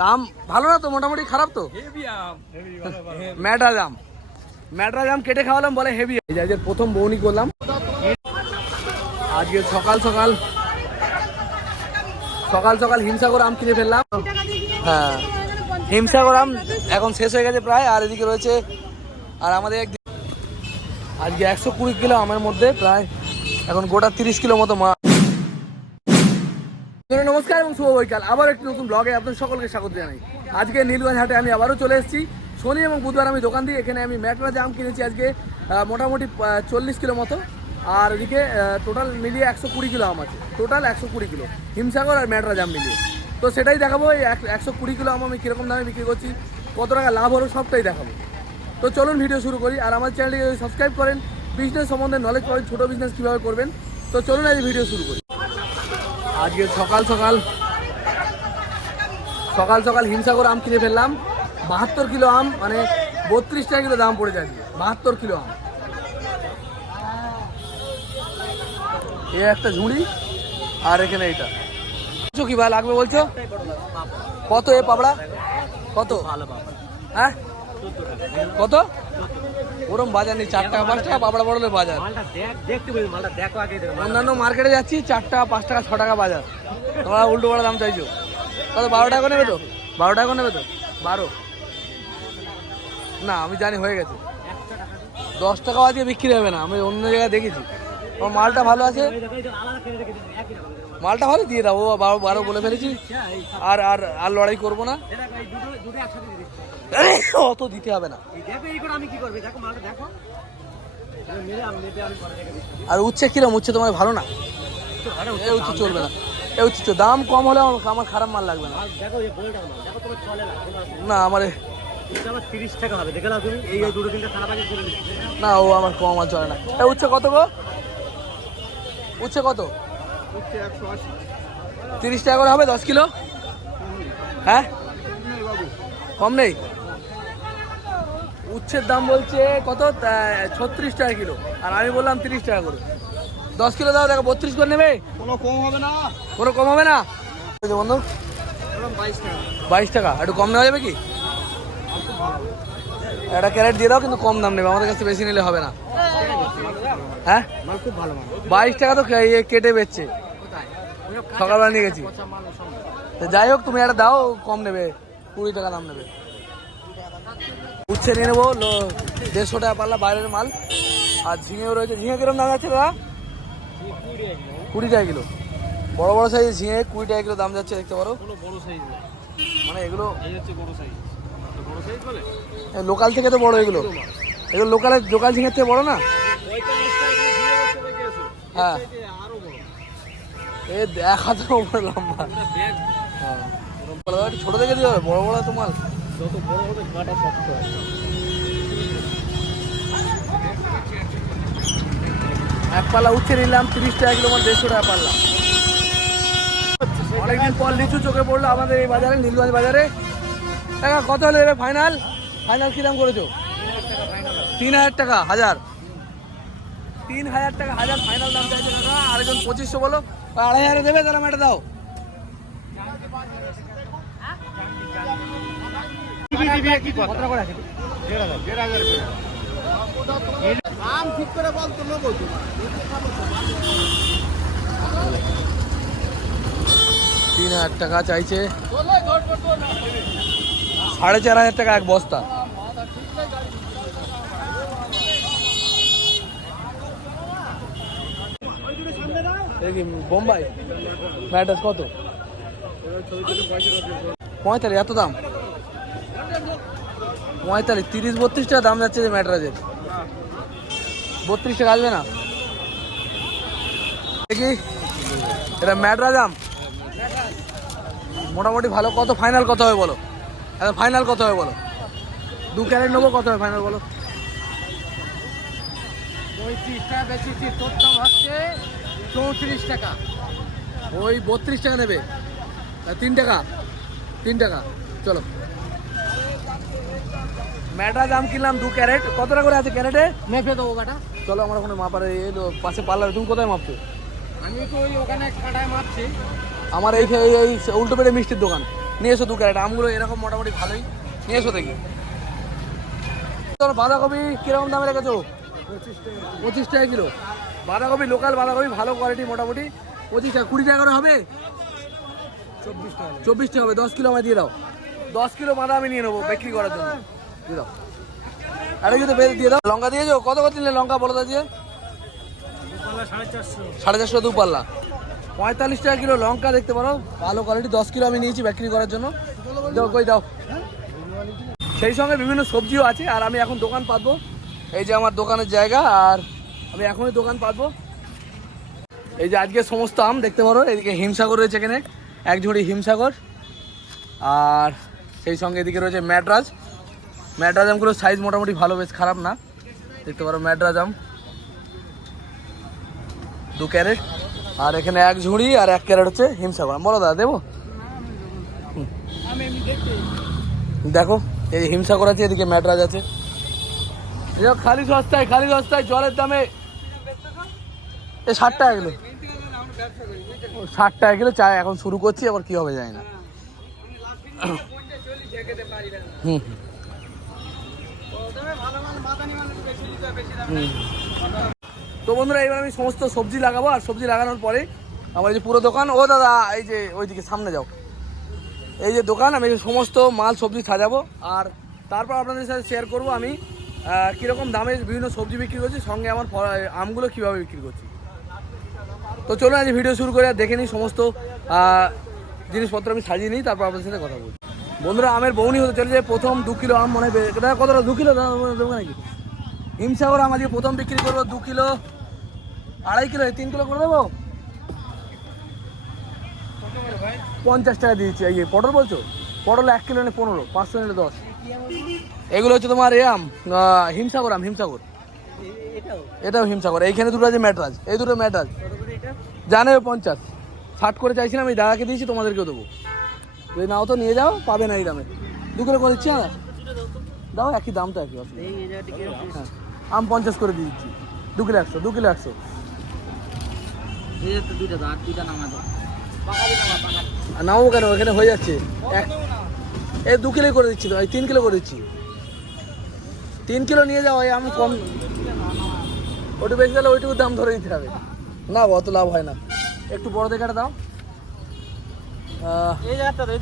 দাম ভালো না তো? মোটামুটি খারাপ তো? ম্যাডা জাম ম্যাডা জাম কেটে খাওয়ালাম বলে হেভি এই যে প্রথম বৌনি করলাম। আজকে সকাল সকাল সকাল সকাল হিমসাগর আম কিনে ফেললাম। হ্যাঁ হিমসাগর আম এখন শেষ হয়ে গেছে প্রায় আর এদিকে রয়েছে আর আমাদের একদিন আজকে একশো কুড়ি কিলো আমের মধ্যে প্রায় এখন গোটা তিরিশ কিলো মতো মা বন্ধুরা, নমস্কার এবং শুভ বৈকাল। আবার একটি নতুন ব্লগে আপনাদের সকলকে স্বাগত জানাই। আজকে নীলগঞ্জ হাটে আমি আবারও চলে এসেছি। শনি এবং বুধবার আমি দোকান দিয়ে এখানে আমি ম্যাটরা জাম কিনেছি আজকে মোটামুটি চল্লিশ কিলো মতো। আর এদিকে টোটাল মিলিয়ে একশো কুড়ি কিলো আম আছে। টোটাল একশো কুড়ি কিলো। হিমসাগর আর ম্যাটরা জাম মিলিয়ে। তো সেটাই দেখাবো, এই একশো কুড়ি কিলো আম আমি কীরকম দামে বিক্রি করছি, কত টাকা লাভ হলো সবটাই দেখাবো। তো চলুন ভিডিও শুরু করি। আর আমার চ্যানেলটি সাবস্ক্রাইব করেন বিজনেস সম্বন্ধে নলেজ পাবেন, ছোটো বিজনেস কীভাবে করবেন। তো চলুন আজ ভিডিও শুরু করি। আজকে সকাল সকাল সকাল সকাল হিমসাগর আম কিনে ফেললাম। বাহাত্তর কিলো আম মানে বত্রিশ টাকা কিলো দাম পড়েছে আজকে। বাহাত্তর কিলো আম। এ একটা ঝুড়ি আর এখানে এটা। বলছো কি ভাই লাগবে বলছো? কত এ পাবড়া? কত? ভালো হ্যাঁ? কত? ওরম বাজার নেই চার টাকা পাঁচ টাকা পাবড়া বড়লে বাজার। অন্যান্য মার্কেটে যাচ্ছি চার টাকা পাঁচ টাকা ছ টাকা বাজার। তোমরা উল্টো পাল্টা দাম চাইছো। কত বারো টাকা নেবে তো? বারো টাকা নেবে তো? বারো। না আমি জানি হয়ে গেছে। দশ টাকা আজকে বিক্রি হবে না আমি অন্য জায়গায় দেখেছি। আমার মালটা ভালো আছে। মালটা ভালো? দিয়ে দাও ও বারো বারো বলে ফেলেছি। আর আর আর লড়াই করব না। অত দিতে হবে না। আর উচ্ছে কিরম? উচ্ছে তোমার ভালো না? এ উচ্ছে চলবে না। এ উচ্ছে চল- দাম কম হলে আমার খারাপ মাল লাগবে না। মাল মাল না আমার 30 টাকা হবে। দেখে নাও তুমি এই এই দুটো তিনটে খারাপ আছে করে দিচ্ছি না ও আমার কম আর চলে না। এ উচ্ছে কত গো? উচ্ছে কত? তিরিশ টাকা করে হবে দশ কিলো? হ্যাঁ? কম নেই? উচ্ছের দাম বলছে কত? ছত্রিশ টাকা কিলো। আর আমি বললাম তিরিশ টাকা করে। দশ কিলো দাও দেখো বত্রিশ করে নেবে? কোনো কম হবে না। কোনো কম হবে না? বন্ধু বললাম 22 টাকা। বাইশ টাকা। একটু কম নেওয়া যাবে কি? একটা ক্যারেট দিয়ে দাও কিন্তু কম দাম নেবে। আমাদের কাছে বেশি নিলে হবে না হ্যাঁ? খুব ভালো মাল বাইশ টাকা তো কেটে বেচছে। সকালবেলা নিয়ে গেছি। যাই হোক তুমি একটা দাও কম নেবে। কুড়ি টাকা দাম নেবে। উচ্ছে নিয়ে নেব দেড়শো টাকা পারলা বাইরের মাল। আর ঝিঙেও রয়েছে। ঝিঙে কিরম দাম যাচ্ছে দাদা? কুড়ি টাকা কিলো। বড় বড় সাইজ ঝিঙে কুড়ি টাকা কিলো দাম যাচ্ছে দেখতে পারো। মানে এগুলো লোকাল থেকে তো বড় এগুলো। এগুলো লোকালের লোকাল ঝিঙের থেকে বড় না পঁয়তাল্লিশ টাকা দিয়ে দিয়ে হচ্ছে দেখে এসো হ্যাঁ। এ এক হ্যাঁ। একটু ছোট দেখে দিতে হবে, বড় বড় তো যত বড় হবে গাটা শক্ত এক পাল্লা উচ্ছে নিলাম, তিরিশ টাকা কিলো মানে দেড়শো টাকা পাল্লা। অনেকদিন পর লিচু চোখে পড়ল আমাদের এই বাজারে, নীলগঞ্জ বাজারে। কত হলো এবার ফাইনাল ফাইনাল কি দাম করেছ? তিন হাজার টাকা, হাজার। তিন হাজার টাকা হাজার ফাইনাল দাম চাইছে দাদা। আরেকজন পঁচিশশো বলো। আড়াই হাজার দেবে তাহলে ম্যাটা দাও। দাম ঠিক করে বল তো নেব তিন হাজার টাকা চাইছে। সাড়ে চার হাজার টাকা এক বস্তা। কি, বোম্বাই? ম্যাটাস কত? পঁয়তাল্লিশ, এত দাম? পঁয়তাল্লিশ, তিরিশ, বত্রিশ টাকা দাম যাচ্ছে যে ম্যাটরাজের। বত্রিশ টাকা আসবে না? দেখি এটা ম্যাটরা দাম মোটামুটি ভালো, কত ফাইনাল কত হবে বলো? এখন ফাইনাল কত হবে বলো? দু ক্যারেট নেব, কত হবে ফাইনাল বলো? পঁয়ত্রিশ টাকা বেশি তোর দাম হচ্ছে চৌত্রিশ টাকা। ওই বত্রিশ টাকা নেবে। তিন টাকা। তিন টাকা। চলো। ম্যাটরা দাম কিনলাম দু ক্যারেট। কত টাকা করে আছে ক্যারেটে? মেপে দেবো বাটা। চলো আমার ওখানে মাপারে এই পাশে পার্লার। তুমি কোথায় মাপছো? আমি তো ওই ওখানে কাটায় মারছি আমার এই এই এই উল্টো পেটে মিষ্টির দোকান। নিয়ে এসো দু ক্যারেট। আমগুলো এরকম মোটামুটি ভালোই। নিয়ে এসো দেখি। তোর বাঁধাকপি কীরকম দামে রেখেছো? পঁচিশ টাকা কিলো। বাঁধাকপি লোকাল বাঁধাকপি ভালো কোয়ালিটি মোটামুটি। পঁচিশ টাকা কুড়ি টাকা করে হবে? চব্বিশ টাকা চব্বিশ টাকা হবে দশ কিলো আমায় দিয়ে দাও। দশ কিলো বাঁধা আমি নিয়ে নেব বিক্রি করার জন্য। দিয়ে দাও। আরে বের দিয়ে দাও। লঙ্কা দিয়েছ? কত কত নিলে লঙ্কা বলো দিয়ে সাড়ে চারশো। সাড়ে চারশো দু পাল্লা পঁয়তাল্লিশ টাকা কিলো লঙ্কা দেখতে পারো। ভালো কোয়ালিটি দশ কিলো আমি নিয়েছি বিক্রি করার জন্য। দাও কই দাও। সেই সঙ্গে বিভিন্ন সবজিও আছে আর আমি এখন দোকান পাতবো। এই যে আমার দোকানের জায়গা আর আমি এখনই দোকান পাবো এই যে আজকে সমস্ত আম, দেখতে পারো, এদিকে হিমসাগর রয়েছে এখানে, এক ঝুড়ি হিমসাগর। আর সেই সঙ্গে এদিকে রয়েছে ম্যাডরাজ ম্যাড্রাজ আমগুলোর সাইজ মোটামুটি ভালো, বেশ খারাপ না। দেখতে পারো ম্যাডরাজ আম। দু ক্যারেট। আর এখানে এক ঝুড়ি আর এক ক্যারেট হচ্ছে হিমসাগর বলো দাদা, দেবো। দেখো, এই হিমসাগর আছে, এদিকে ম্যাডরাজ আছে। খালি সস্তায় খালি সস্তায়, জলের দামে এই ষাট টাকা কিলো। ষাট টাকা কিলো চা এখন শুরু করছি, আবার কি হবে না। হুম তো বন্ধুরা, এবার আমি সমস্ত সবজি লাগাবো, আর সবজি লাগানোর পরে আমার এই যে পুরো দোকান, ও দাদা, এই যে ওইদিকে সামনে যাও। এই যে দোকান, আমি সমস্ত মাল, সবজি সাজাবো, আর তারপর আপনাদের সাথে শেয়ার করব আমি কীরকম দামে বিভিন্ন সবজি বিক্রি করছি, সঙ্গে আমার আমগুলো কীভাবে বিক্রি করছি। তো চলুন আজ ভিডিও শুরু করে দেখে নিই সমস্ত জিনিসপত্র আমি সাজিয়ে নিই, তারপর আপনাদের সাথে কথা বলছি। বন্ধুরা, আমের বৌনি হতে চলে চলেছে প্রথম দু কিলো আম মনে হয় দাদা, কতটা? দু কিলো? দেবো নাকি? হিমসাগর আম আজকে প্রথম বিক্রি করব, দু কিলো, আড়াই কিলো তিন কিলো করে দেবো? পঞ্চাশ টাকা দিয়েছি, এই পটল বলছো? পটল এক কিলো নিলে পনেরো, পাঁচশো নিলে দশ। এগুলো হচ্ছে তোমার এ আম হিমসাগর আম, হিমসাগর। এটাও হিমসাগর। এইখানে দুটো আছে ম্যাটরাজ এই দুটো ম্যাটরাজ করে পঞ্চাশ। ষাট করে চাইছিলাম এই দাদাকে দিয়েছি তোমাদেরকেও দেবো। যদি নাও তো নিয়ে যাও পাবে না এই দামে। দু কিলো করে দিচ্ছি হ্যাঁ? দাও একই দাম তো একই হ্যাঁ। আম পঞ্চাশ করে দিয়ে দিচ্ছি। দু কিলো একশো দু কিলো একশো। নামা আর নাও কেন? ওখানে হয়ে যাচ্ছে। এক এই দু কিলো করে দিচ্ছি তো এই তিন কিলো করে দিচ্ছি। তিন কিলো নিয়ে যাও আমি কম ওটু বেশি গেলে ওইটুকু দাম ধরে দিতে হবে। না অত লাভ হয় না। একটু বড় দেখাটা দাও। এই এই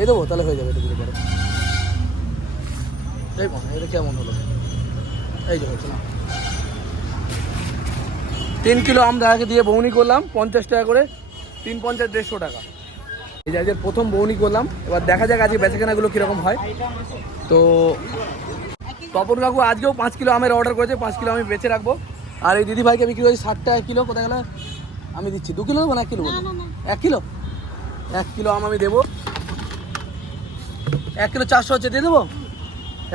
এই দেবো তাহলে হয়ে যাবে একটু দিলে পরে এই মনে এটা কেমন হলো? এই যে হচ্ছে না তিন কিলো আম দাদাকে দিয়ে বৌনি করলাম পঞ্চাশ টাকা করে তিন পঞ্চাশ দেড়শো টাকা। এই যে প্রথম বৌনি করলাম এবার দেখা যাক আজকে বেচাকেনাগুলো কীরকম হয়। তো তপন কাকু আজকেও পাঁচ কিলো আমের অর্ডার করেছে পাঁচ কিলো আমি বেঁচে রাখব। আর এই দিদি ভাইকে বিক্রি করেছি ষাট টাকা কিলো কোথায় গেল? আমি দিচ্ছি দু কিলো দেবো না এক কিলো এক কিলো? এক কিলো আম আমি দেবো। এক কিলো চারশো হচ্ছে দিয়ে দেবো?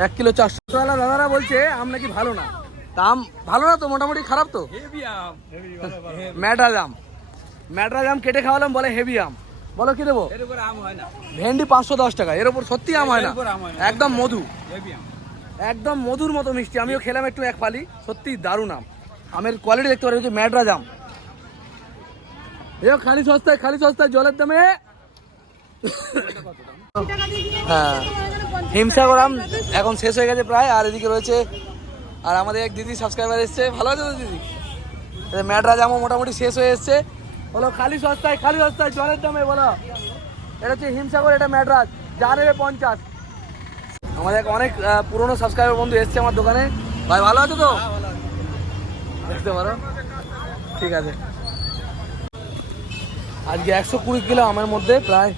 এক কিলো চারশো। দাদারা বলছে আম নাকি ভালো না? দাম ভালো না তো মোটামুটি খারাপ তো? ম্যাড্রাজ আম। ম্যাড্রাজ আম কেটে খাওয়ালাম বলে হেভি আম। বলো কি দেবো? এর উপর আম হয় না। ভেন্ডি পাঁচশো দশ টাকা এর উপর সত্যি হয় আম হয় না। একদম মধু। একদম মধুর মতো মিষ্টি আমিও খেলাম একটু এক পালি সত্যি দারুণ আম। আমের কোয়ালিটি দেখতে পারি হচ্ছে ম্যাড্রাজ আম এ খালি সস্তায় খালি সস্তায় জলের দামে। হ্যাঁ হিমসাগর আম এখন শেষ হয়ে গেছে প্রায়, আর এদিকে রয়েছে, আর আমাদের এক দিদি সাবস্ক্রাইবার এসছে। ভালো আছে তো দিদি? এই ম্যাড্রাজ আমও মোটামুটি শেষ হয়ে এসছে। বলো, খালি সস্তায় খালি সস্তায় জলের দামে, বলো। এটা হচ্ছে হিমসাগর, এটা ম্যাড্রাজ যা নেবে পঞ্চাশ। আমাদের এক অনেক পুরনো সাবস্ক্রাইবার বন্ধু এসছে আমার দোকানে। ভাই, ভালো আছো তো? দেখতে পারো? ঠিক আছে। আজকে একশো কুড়ি কিলো আমের মধ্যে প্রায়,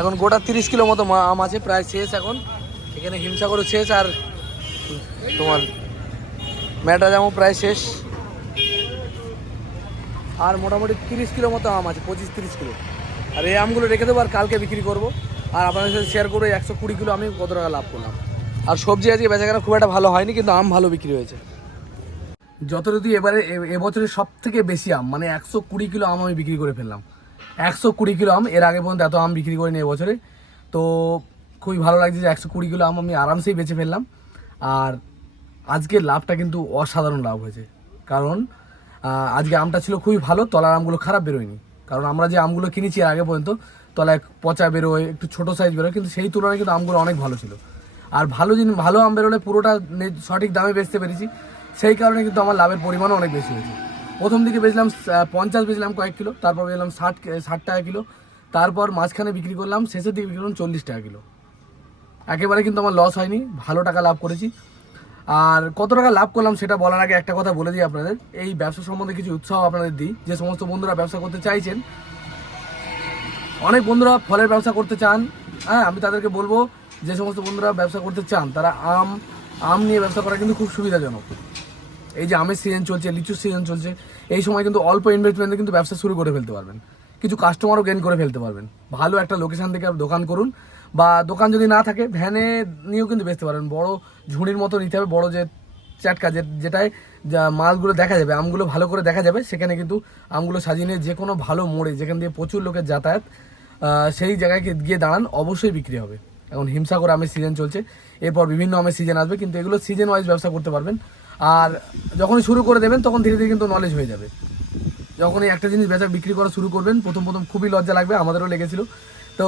এখন গোটা তিরিশ কিলো মতো আম আছে, প্রায় শেষ এখন। এখানে হিমসাগরও শেষ আর তোমার ম্যাটাজামও প্রায় শেষ। আর মোটামুটি তিরিশ কিলো মতো আম আছে, পঁচিশ তিরিশ কিলো। আর এই আমগুলো রেখে দেবো আর কালকে বিক্রি করব। আর আপনাদের সাথে শেয়ার করব একশো কুড়ি কিলো আমি কত টাকা লাভ করলাম। আর সবজি আজকে বেচাকেনা খুব একটা ভালো হয়নি, কিন্তু আম ভালো বিক্রি হয়েছে। যতটুকু এবারে এবছরে সব থেকে বেশি আম মানে একশো কুড়ি কিলো আম আমি বিক্রি করে ফেললাম। একশো কুড়ি কিলো আম, এর আগে পর্যন্ত এত আম বিক্রি করিনি এবছরে। তো খুবই ভালো লাগছে যে একশো কুড়ি কিলো আম আমি আরামসেই বেঁচে ফেললাম। আর আজকের লাভটা কিন্তু অসাধারণ লাভ হয়েছে। কারণ আজকে আমটা ছিল খুবই ভালো, তলার আমগুলো খারাপ বেরোয়নি। কারণ আমরা যে আমগুলো কিনেছি এর আগে পর্যন্ত, তলায় পচা বেরোয়, একটু ছোটো সাইজ বেরোয়, কিন্তু সেই তুলনায় কিন্তু আমগুলো অনেক ভালো ছিল। আর ভালো জিনিস, ভালো আম বেরোলে পুরোটা সঠিক দামে বেচতে পেরেছি। সেই কারণে কিন্তু আমার লাভের পরিমাণও অনেক বেশি হয়েছে। প্রথম দিকে বেচলাম পঞ্চাশ বেচলাম কয়েক কিলো, তারপর বেচলাম ষাট ষাট টাকা কিলো, তারপর মাঝখানে বিক্রি করলাম, শেষের দিকে বিক্রি করলাম চল্লিশ টাকা কিলো। একেবারে কিন্তু আমার লস হয়নি, ভালো টাকা লাভ করেছি। আর কত টাকা লাভ করলাম সেটা বলার আগে একটা কথা বলে দিই আপনাদের। এই ব্যবসা সম্বন্ধে কিছু উৎসাহ আপনাদের দিই। যে সমস্ত বন্ধুরা ব্যবসা করতে চাইছেন, অনেক বন্ধুরা ফলের ব্যবসা করতে চান হ্যাঁ আমি তাদেরকে বলব, যে সমস্ত বন্ধুরা ব্যবসা করতে চান, তারা আম আম নিয়ে ব্যবসা করা কিন্তু খুব সুবিধাজনক। এই যে আমের সিজন চলছে, লিচুর সিজন চলছে, এই সময় কিন্তু অল্প ইনভেস্টমেন্টে কিন্তু ব্যবসা শুরু করে ফেলতে পারবেন। কিছু কাস্টমারও গেন করে ফেলতে পারবেন। ভালো একটা লোকেশন থেকে দোকান করুন, বা দোকান যদি না থাকে ভ্যানে নিয়েও কিন্তু বেচতে পারবেন। বড় ঝুড়ির মতো নিতে হবে, বড় যে চাটকা, যে যেটায় মালগুলো দেখা যাবে, আমগুলো ভালো করে দেখা যাবে, সেখানে কিন্তু আমগুলো সাজিয়ে নিয়ে যে কোনো ভালো মোড়ে, যেখান দিয়ে প্রচুর লোকের যাতায়াত সেই জায়গায় গিয়ে- গিয়ে দাঁড়ান, অবশ্যই বিক্রি হবে। এখন হিমসাগর আমের সিজন চলছে, এরপর বিভিন্ন আমের সিজন আসবে, কিন্তু এগুলো সিজন ওয়াইজ ব্যবসা করতে পারবেন। আর যখনই শুরু করে দেবেন, তখন ধীরে ধীরে কিন্তু নলেজ হয়ে যাবে। যখনই একটা জিনিস বেচা বিক্রি করা শুরু করবেন, প্রথম প্রথম খুবই লজ্জা লাগবে, আমাদেরও লেগেছিল। তো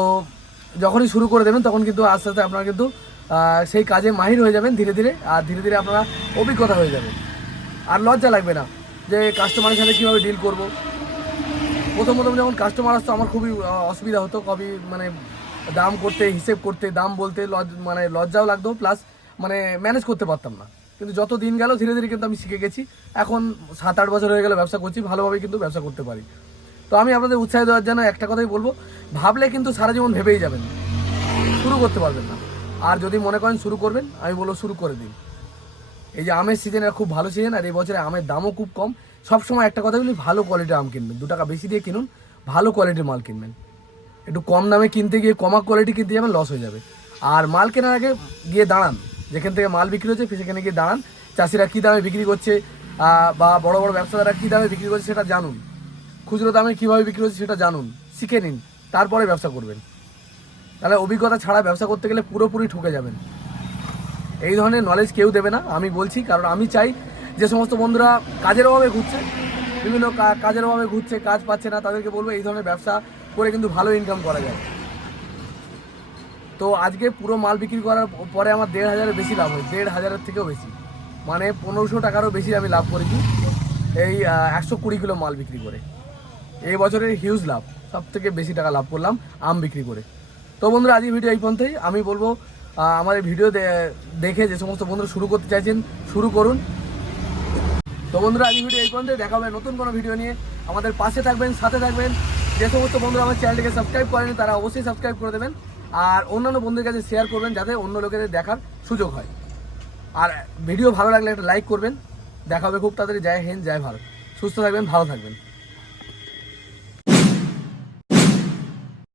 যখনই শুরু করে দেবেন, তখন কিন্তু আস্তে আস্তে আপনারা কিন্তু সেই কাজে মাহির হয়ে যাবেন ধীরে ধীরে, আর ধীরে ধীরে আপনারা অভিজ্ঞতা হয়ে যাবে আর লজ্জা লাগবে না যে কাস্টমারের সাথে কীভাবে ডিল করব। প্রথম প্রথম যখন কাস্টমার আসতো, আমার খুবই অসুবিধা হতো, কবি মানে দাম করতে, হিসেব করতে, দাম বলতে লজ মানে লজ্জাও লাগতো প্লাস মানে ম্যানেজ করতে পারতাম না। কিন্তু যত দিন গেল, ধীরে ধীরে কিন্তু আমি শিখে গেছি। এখন সাত আট বছর হয়ে গেলে ব্যবসা করছি ভালোভাবে কিন্তু ব্যবসা করতে পারি। তো আমি আপনাদের উৎসাহ দেওয়ার জন্য একটা কথাই বলব, ভাবলে কিন্তু সারা জীবন ভেবেই যাবেন, শুরু করতে পারবেন না। আর যদি মনে করেন শুরু করবেন, আমি বলব শুরু করে দিন। এই যে আমের সিজন খুব ভালো সিজন আর এই বছরে আমের দামও খুব কম। সবসময় একটা কথা বলি, ভালো কোয়ালিটির আম কিনবেন। দু টাকা বেশি দিয়ে কিনুন, ভালো কোয়ালিটির মাল কিনবেন। একটু কম দামে কিনতে গিয়ে কমা কোয়ালিটি কিনতে যাবেন লস হয়ে যাবে। আর মাল কেনার আগে গিয়ে দাঁড়ান। যেখান থেকে মাল বিক্রি হচ্ছে, সেখানে গিয়ে দাঁড়ান। চাষিরা কী দামে বিক্রি করছে বা বড় বড় ব্যবসাদারা কী দামে বিক্রি করছে সেটা জানুন। খুচরো দামে কীভাবে বিক্রি হচ্ছে সেটা জানুন, শিখে নিন, তারপরে ব্যবসা করবেন। তাহলে অভিজ্ঞতা ছাড়া ব্যবসা করতে গেলে পুরোপুরি ঠকে যাবেন। এই ধরনের নলেজ কেউ দেবে না, আমি বলছি, কারণ আমি চাই যে সমস্ত বন্ধুরা কাজের অভাবে ঘুরছে, বিভিন্ন কাজের অভাবে ঘুরছে, কাজ পাচ্ছে না, তাদেরকে বলব এই ধরনের ব্যবসা করে কিন্তু ভালো ইনকাম করা যায়। তো আজকে পুরো মাল বিক্রি করার পরে আমার দেড় হাজারের বেশি লাভ হয় দেড় হাজারের থেকেও বেশি। মানে পনেরোশো টাকারও বেশি আমি লাভ করেছি এই একশো কুড়ি কিলো মাল বিক্রি করে। এই বছরের হিউজ লাভ সব থেকে বেশি টাকা লাভ করলাম আম বিক্রি করে। তো বন্ধুরা, আজকের ভিডিও এই পর্যন্তই। আমি বলব আমার এই ভিডিও দেখে যে সমস্ত বন্ধুরা শুরু করতে চাইছেন, শুরু করুন। তো বন্ধুরা, আজকের ভিডিও এই পর্যন্তই। দেখা হবে নতুন কোনো ভিডিও নিয়ে। আমাদের পাশে থাকবেন, সাথে থাকবেন। যে সমস্ত বন্ধুরা আমার চ্যানেলটিকে সাবস্ক্রাইব করেনি, তারা অবশ্যই সাবস্ক্রাইব করে দেবেন। আর অন্যান্য বন্ধুদের কাছে শেয়ার করবেন যাতে অন্য লোকেদের দেখার সুযোগ হয়। আর ভিডিও ভালো লাগলে একটা লাইক করবেন। দেখা হবে খুব তাড়াতাড়ি। জয় হিন্দ, জয় ভারত। সুস্থ থাকবেন, ভালো থাকবেন।